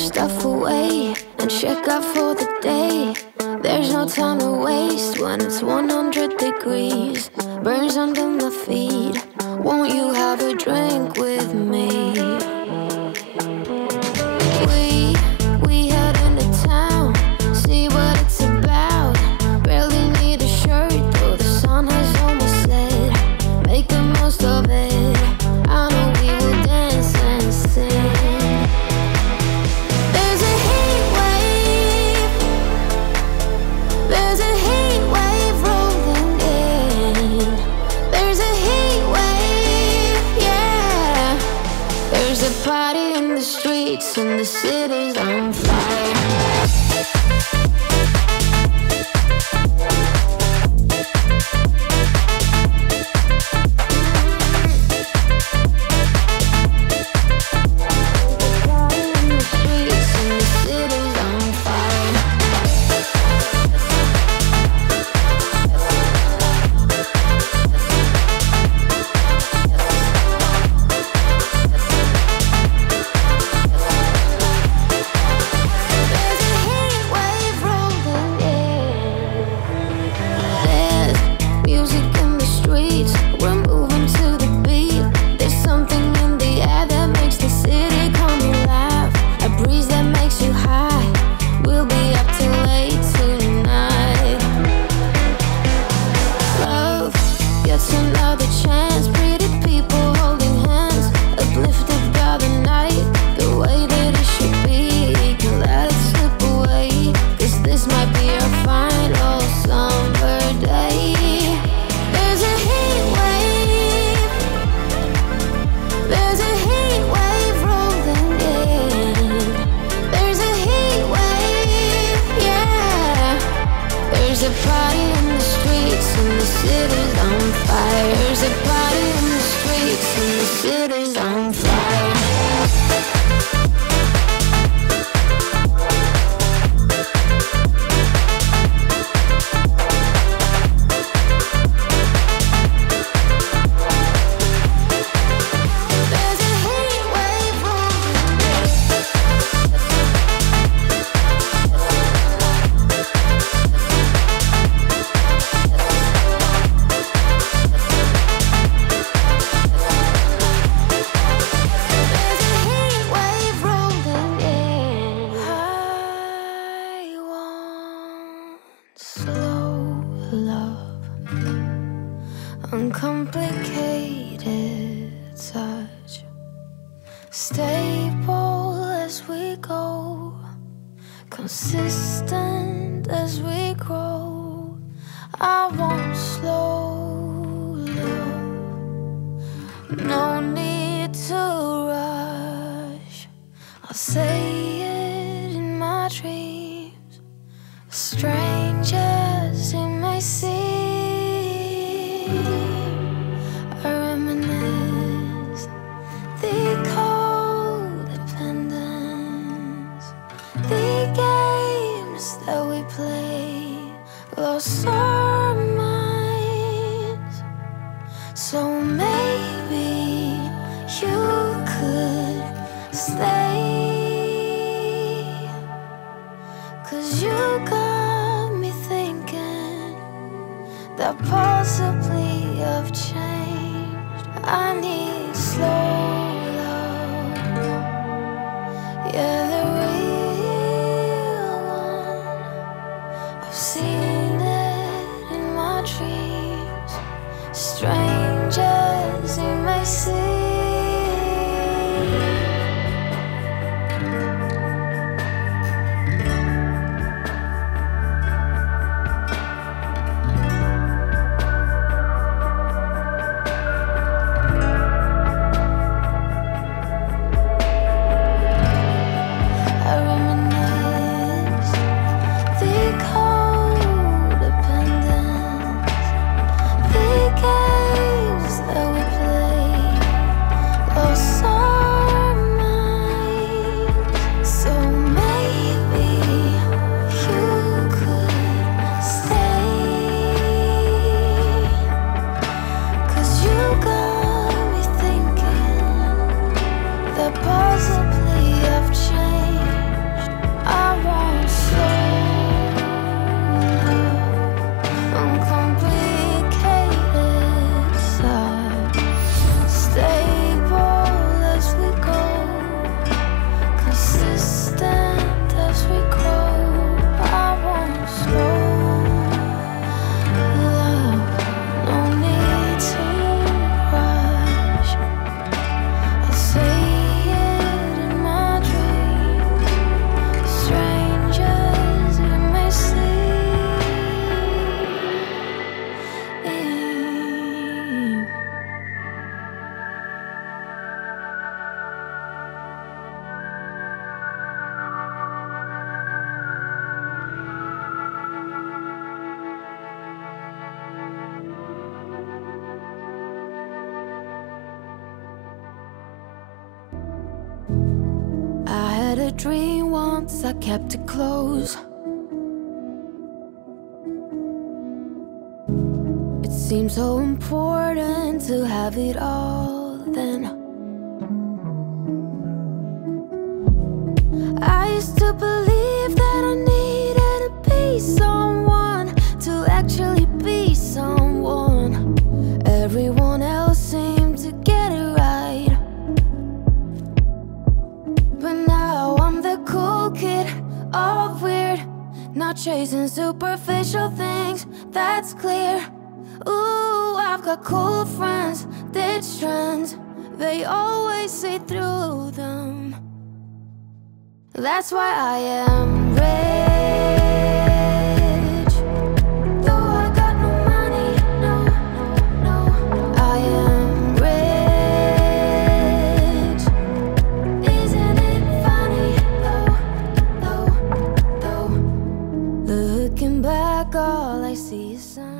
stuff away and check out for the day. There's no time to waste when it's 100 degrees. Burns under my feet. Won't you have a drink with me? We head into town, see what it's about. Barely need a shirt, though the sun has almost set. Make the most of it. I know we will dance and sing. There's a heat wave. There's a heat wave rolling in. There's a heat wave, yeah. There's a party in the streets and the city's on fire. Uncomplicated touch, stable as we go, consistent as we grow. I want slow love, no need to rush. I'll say it in my dreams, strange as it may seem. The codependence, the games that we play, lost our minds. So maybe you could stay, 'cause you got me thinking that possibly I've changed. I need slow. Yeah, the real one. I've seen it in my dreams, strange as it may seem. Games that we play, a dream once, I kept it close. It seemed so important to have it all then. I used to believe that I needed to be someone to actually be someone. Everyone else seemed to get it right, but now I'm the cool kid, all weird, not chasing superficial things, that's clear. Ooh, I've got cool friends, ditch trends, they always see through them. That's why I am rich. Though I got no money, no, no, no. I am rich. Isn't it funny, though? Looking back, all I see is sun.